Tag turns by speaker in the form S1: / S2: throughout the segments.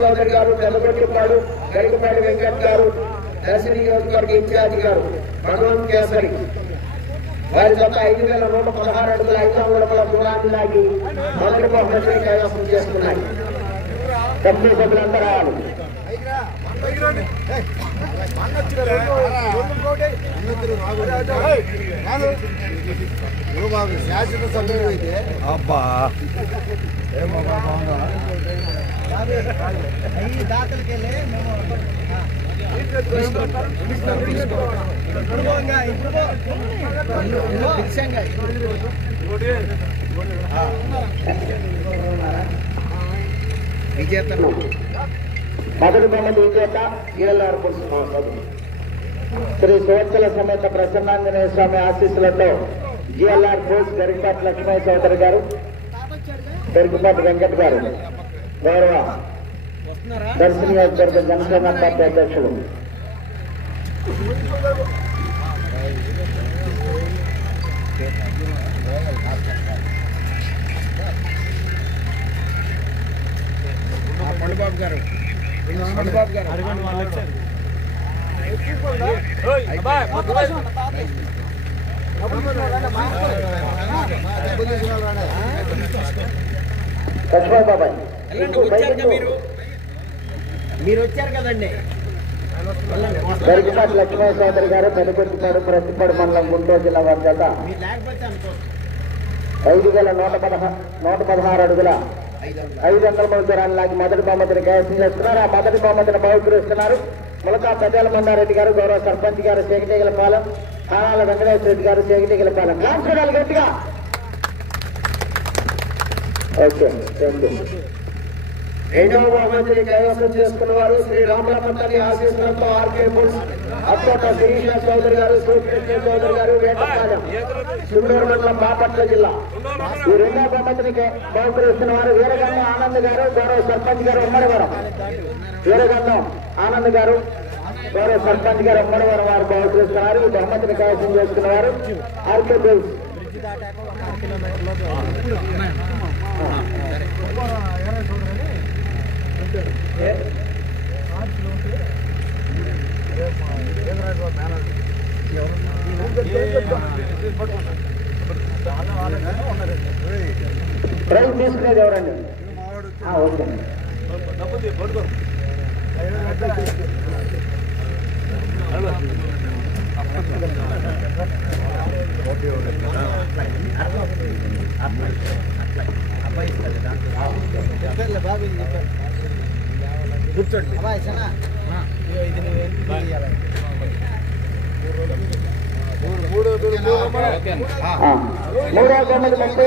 S1: చౌదరి గారు పెద్దగొట్టిపాడు గరికపాటి వెంకట్ గారు దర్శని నియోజకవర్గ ఇన్ఛార్జి గారు భగవంత్ కేసరి. వారి జత ఐదు వేల నూట పదహారు అడుగుల ఐదు అంగుళముల దూరాన్ని లాగి మొదటి బహుమతిని కైవసం చేసుకున్నాయి కమిటీ సభ్యులందరూ రావాలి
S2: శాసన సభ్యులు అయితే
S3: అబ్బా
S2: ఈ దాతలకెళ్ళి మేము
S1: విజేతలు మొదటి బొమ్మది విజేత ఈఎల్ఆర్ శ్రీ సువత్సల సమేత ప్రసన్నాంజనేయ స్వామి ఆశీస్సులతో జిఎల్ఆర్ బోస్ గరికపాటి లక్ష్మయ్య చౌదరి గారు గరికపాటి వెంకట్ గారు. గౌరవ దర్శన నియోజకవర్గ జనసేన పార్టీ అధ్యక్షుడు
S3: పండుబాబు గారు పండుబాబు గారు
S1: లక్ష్మణ్ బాబాయ్
S2: మీరు. వచ్చారు కదండి.
S1: లక్ష్మయ్య చౌదరి గారు పెనుకొట్టిపాడు ప్రతిపాడు మండలం గుంటూరు జిల్లా వారి చేత. ఐదు వేల నూట పదహ నూట పదహారు అడుగుల ఐదు వందల మంది దూరాన్ని లాగి మొదటి బహుమతిని కైవసం చేస్తున్నారు. ఆ మొదటి బహుమతిని బహుకరిస్తున్నారు. ములకా పెద్దల మందారెడ్డి గారు గౌరవ సర్పంచ్ గారు పాలెం కానాల వెంకటేశ్వర రెడ్డి గారు పాలెం. లాంచ్ చూడాలి గట్టిగా. ఓకే థ్యాంక్ యూ రెండవ బహుమతిని కైవసం చేసుకున్న వారు శ్రీ రామలమ్మ తల్లి ఆశీస్సులతో R K bulls Attota Sirisha Chowdary గారు చౌదరి గారు వేటపాలెం చిత్తూరు మండలం బాపట్ల జిల్లా. ఈ రెండవ బహుమతిని బహుకరిస్తున్న వారు వీరగంధం ఆనంద్ గారు గౌరవ సర్పంచ్ గారు ఉమ్మడివరం వీరగంధం ఆనంద్ గారు గౌరవ సర్పంచ్ గారు ఉమ్మడివరం వారు బహుకరిస్తున్నారు. ఈ బహుమతిని కైవసం చేసుకున్న వారు ఆర్కే బుల్స్. ప్రైజ్ తీసుకునేది ఎవరండి ఆ, ఓకే అండి.
S3: కూర్చోండి
S2: అబ్బాయి సనా ఇది నువ్వు
S1: ఆ, మూడో బొమ్మది ముప్పై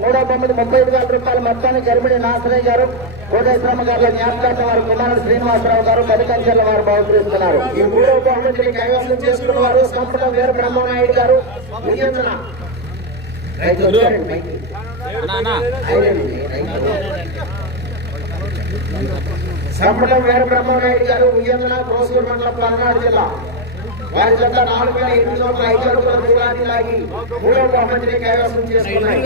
S1: మూడో బొమ్మది ముప్పై ఐదు వేల రూపాయలు మొత్తాన్ని గర్భిణి నాసరయ్య గారు కోటేశ్వరమ్మ గారు జ్ఞాపకార్థం వారి కుమారుడు శ్రీనివాసరావు గారు పదికంచెల వారు బహుకరిస్తున్నారు ఈ మూడో బహుమతిని కైవసం చేసుకున్న వారు సంపట వీర బ్రహ్మనాయుడు గారు రైతు సంపటం వీర బ్రహ్మనాయుడు గారు ఉయ్యందన క్రోసూరు మండలం పల్నాడు జిల్లా. వారి జత నాలుగు వేల ఎనిమిది వందల ఐదు అడుగుల దూరాన్ని లాగి మూడో బహుమతిని కైవసం చేసుకున్నాయి.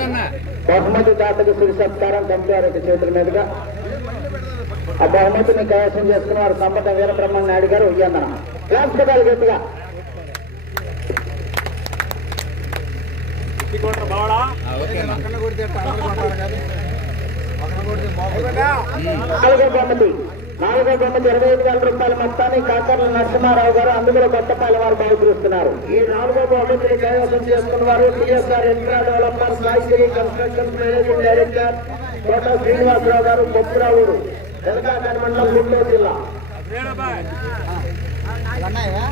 S1: బహుమతి దాతకు శిరి సత్కారం కంపారెడ్డి చేతుల మీదుగా. ఆ బహుమతిని కైవసం చేసుకున్న వారు సంపట వీర బ్రహ్మనాయుడు గారు ఉయ్యందన క్లాస్ పదాలు గట్టిగా.
S2: పక్కన
S1: నాలుగో బొమ్మతి నాలుగో బొమ్మతి ఇరవై ఐదు వేల రూపాయల మొత్తాన్ని కాకర్ల నరసింహారావు గారు అందులో కొత్తపాల వారు బహుకరిస్తున్నారు ఈ నాలుగో బహుమతిని కైవసం చేసుకున్న వారు T S R infra developer Saisri construction managing director Kota Srinivasarao గారు కొప్పురావుడు తెలంగాణ మండలం గుంటూరు జిల్లా
S2: అన్నాయా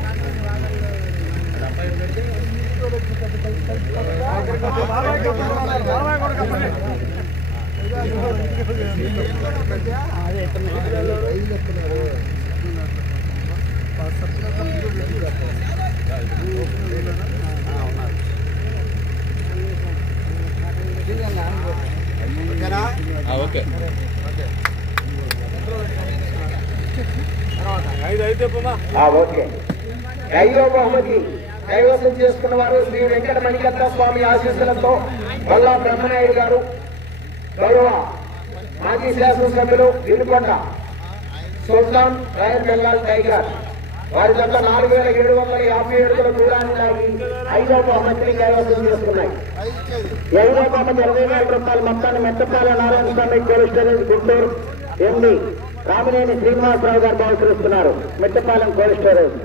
S3: ఓకే. అయితే పోమా
S1: ఓకే. ఐదో బహుమతి కైవసం చేసుకున్న వారు శ్రీ వెంకట మణికత్త స్వామి ఆశీస్సులతో బల్లా బ్రహ్మనాయుడు గారు గౌరవ మాజీ శాసనసభ్యులు ఇరుకొండ సుల్తాన్ రాయల్ బెంగాల్ టైగర్. వారి దగ్గర నాలుగు వేల ఏడు వందల యాభై ఏడుగుల దూరాన్ని లాగి ఐదో బహుమతిని కైవసం చేసుకున్నాయి. ఐదో బహుమతి ఇరవై వేల రూపాయల మొత్తాన్ని మెట్టపాల నారాయణ స్వామి కోల్డ్ గుంటూరు ఎండి రామినేని శ్రీనివాసరావు గారు బహుకరిస్తున్నారు. మెట్టపాలెం కోల్డ్ స్టోరేజ్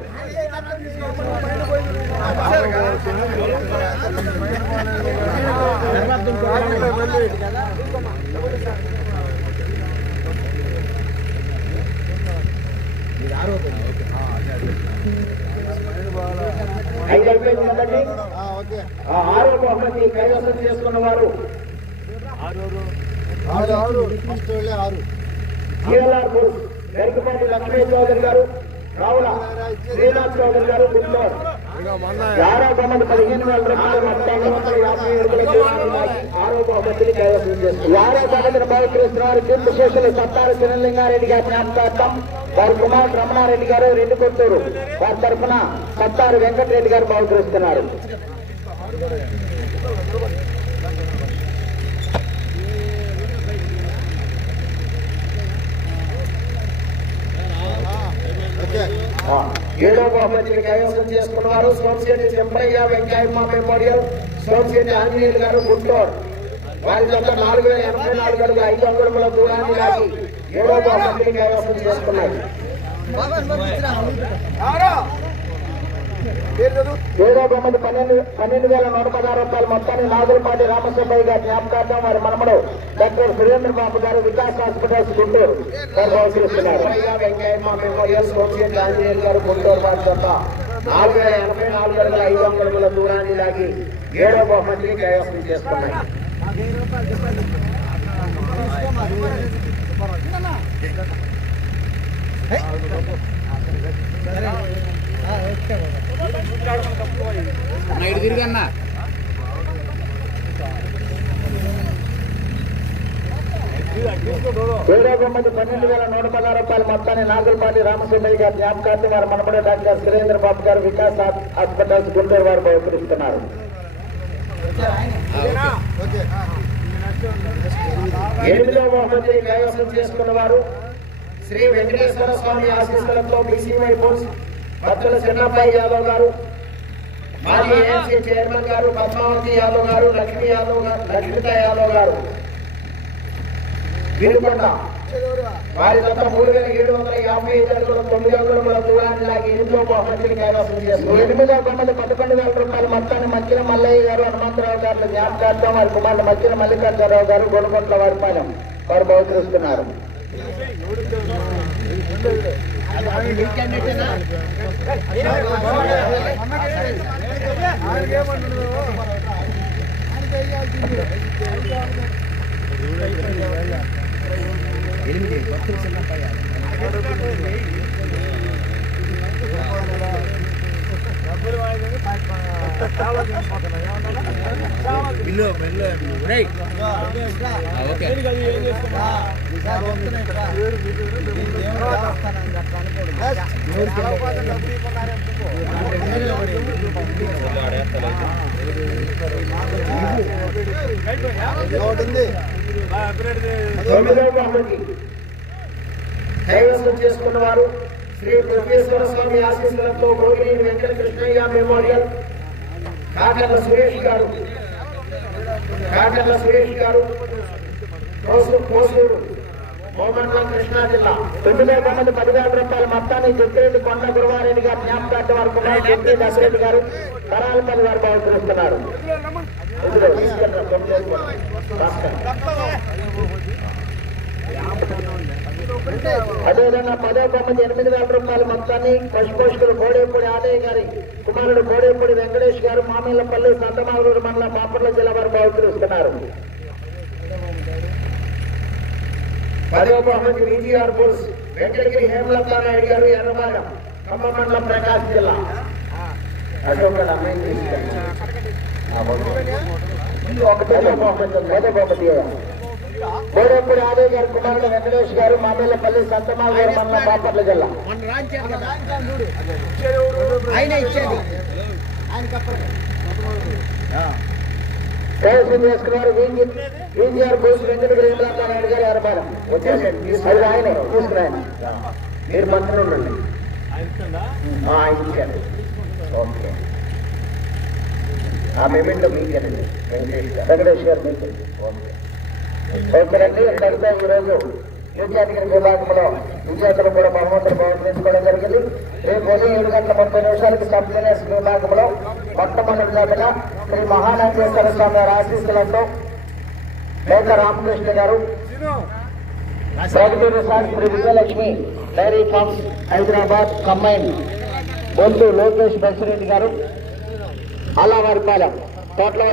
S1: ఐదు అయిపోయింది కదండి
S2: ఓకే.
S1: ఆ ఆరో బహుమతి కైవసం చేసుకున్న వారు. గరికపాటి లక్ష్మీ చౌదరి గారు రావుల శ్రీనాథ్ చౌదరి గారు గుంటూరు ఆరో బహుమతి పదిహేను వేల రూపాయలు మొత్తాన్ని వందల యాభై ఏడుగుల ఆరో బహుమతిని కైవసం బహుమతిని శేషులు సత్తారు చిన్నలింగారెడ్డి గారి జ్ఞాపకార్థం వారి కుమార్ రమణారెడ్డి గారు రెండు కొట్టూరు వారి తరఫున సత్తారు వెంకటరెడ్డి గారు బహుకరిస్తున్నారు ఏడో బహుమతిని కైవసం చేసుకున్నారు సోమశెట్టి చెంపయ్య వెంకయ్యమ్మ మెమోరియల్ సోమశెట్టి ఆంజనేయులు గారు గుంటూరు వారి జత నాలుగు వేల ఎనభై నాలుగు అడుగు ఐదు అంగుళముల దూరాన్ని లాగి ఏడో బహుమతిని కైవసం చేసుకున్నారు ఏడో పన్నెండు పన్నెండు వేల నూట పదహారు రూపాయల మొత్తాన్ని నాగులపాటి రామసుబ్బయ్య గారి జ్ఞాపకార్థం వారి మనమడు డాక్టర్ సురేంద్ర బాబు గారు వికాస్ హాస్పిటల్స్ గుంటూరు గారు గుంటూరు వారి నాలుగు వేల ఎనభై నాలుగు అడుగుల ఐదు అంగుళముల దూరాన్ని లాగి ఏడో బహుమతిని కైవసం చేసుకున్నాయి
S3: నైట్ తిరిగన్నా
S1: ఏడో బొమ్మది పన్నెండు వేల నూట పదహారు రూపాయల మొత్తాన్ని నాగులపాటి రామసుబ్బయ్య గారి జ్ఞాపకార్థం వారి మనమడ డాక్టర్ సురేంద్ర బాబు గారు వికాస్ హాస్పిటల్స్ గుంటూరు వారు బహుకరిస్తున్నారు. ఎనిమిదవ బహుమతి కైవసం చేసుకున్న వారు శ్రీ వెంకటేశ్వర స్వామి ఆశీస్సులతో బీసీవై ఫోర్స్ భక్తుల చిన్నబ్బాయి యాదవ్ గారు మాజీ ఏఎంసీ చైర్మన్ గారు పద్మావతి యాదవ్ గారు లక్ష్మీ యాదవ్ గారు లక్ష్మిత యాదవ్ గారు వినుకొండ వారి తప్ప మూడు వేల ఏడు వందల యాభై ఐదు అడుగుల తొమ్మిది అడుగుల దూరాన్ని నాకు ఇంట్లో బహుమతిని కైవసం చేస్తున్నారు ఎనిమిదో బహుమతి పదకొండు వేల రూపాయలు మొత్తాన్ని మధ్యన మల్లయ్య గారు హనుమంతరావు గారు జ్ఞాపకార్థం వారి కుమారుడు మధ్యన మల్లికార్జునరావు గారు గొడగొట్ల వారి పాలెం వారు బహుకరిస్తున్నారు
S3: ఇల్లు ఇల్లు రేయ్ ఓకే
S2: ఒకటి ఉంది
S1: తొమ్మిదవ బహుమతి కైవసం చేసుకున్న వారు శ్రీ పృథ్వీశ్వర స్వామి ఆశీస్సులతో భోగినేని వెంకట కృష్ణయ్య మెమోరియల్ కాకర్ల సురేష్ గారు. కాకర్ల సురేష్ గారు. కోసూరు కోసూరు మోమన్ల కృష్ణా జిల్లా. తొమ్మిదవ బహుమతి పదివేల రూపాయల మొత్తాన్ని చెప్పేది కొండ గురువారెడ్డి గారు జ్ఞాపకార్థం వారు కుమార్ జంపీ దశరెడ్డి గారు తరాలపల్లి వారు బహుకరిస్తున్నారు అదేవిధంగా పదో తొమ్మిది ఎనిమిది వేల రూపాయల మొత్తాన్ని పశుపోషకులు కోడేపూడి ఆదయ్య గారి కుమారుడు కోడేపూడి వెంకటేష్ గారు మామిళ్ళపల్లి సంతమాగూరు మండలం బాపట్ల జిల్లా వారు బహుకరిస్తున్నారు పదో బహుమతి విజిఆర్ బుల్స్ వెంకటగిరి హేమలతారాయుడు గారు ఎర్రమాగం ఖమ్మం మండలం ప్రకాశం జిల్లా. అశోక్ బహుమతి కోడేపూడి ఆలయ గారి కుమారుడు వెంకటేష్ గారు మామిళ్ళపల్లి సంతమాగూరు మండలం బాపట్ల జిల్లా.
S2: ఆయన ఇచ్చేది
S1: చేసుకున్నారు విజిఆర్ నాయుడు గారు వ్యాపారం వచ్చేసండి అది ఆయనే మీరు మంత్రులు ఉండండి. ఆ, ఆయన ఇచ్చారు ఓకే. ఆ పేమెంట్ మీకేనండి. వెంకటేష్ గారు మీకు. ఓకే. ఒకరండి ఇక్కడితో ఈరోజు విద్యార్థి విభాగంలో విద్యార్థులు కూడా బహుమతులు బహుమతించుకోవడం జరిగింది. రేపు ఉదయం ఏడు గంటల ముప్పై నిమిషాలకి సబ్ విభాగంలో మొట్టమొదటి జాతగా శ్రీ మహానాగేశ్వర స్వామి గారి ఆశీస్సులతో మేక రామకృష్ణ గారు ప్రగతిని Sastry Vijayalakshmi dairy farms Hyderabad combine Bonthu Lokesh Basireddy గారు అలా వారి పాలెం తోటల